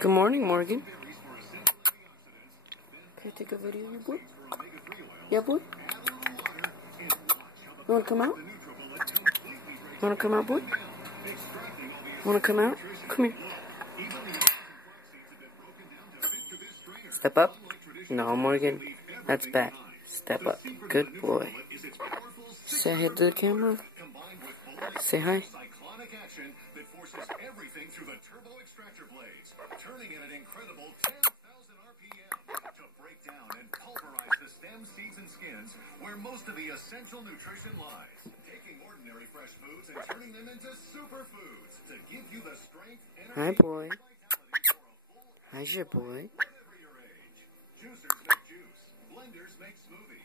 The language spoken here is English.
Good morning, Morgan. Can I take a video, yeah, boy? Yeah, boy? You wanna come out? Wanna come out, boy? Wanna come out? Come here. Step up. No, Morgan. That's bad. Step up. Good boy. Say hi to the camera. Say hi. That forces everything through the turbo extractor blades, turning at an incredible 10,000 RPM to break down and pulverize the stems, seeds, and skins where most of the essential nutrition lies. Taking ordinary fresh foods and turning them into superfoods to give you the strength, energy, Hi, boy. and vitality for a full How's your boy? whatever your age. Juicers make juice. Blenders make smoothies.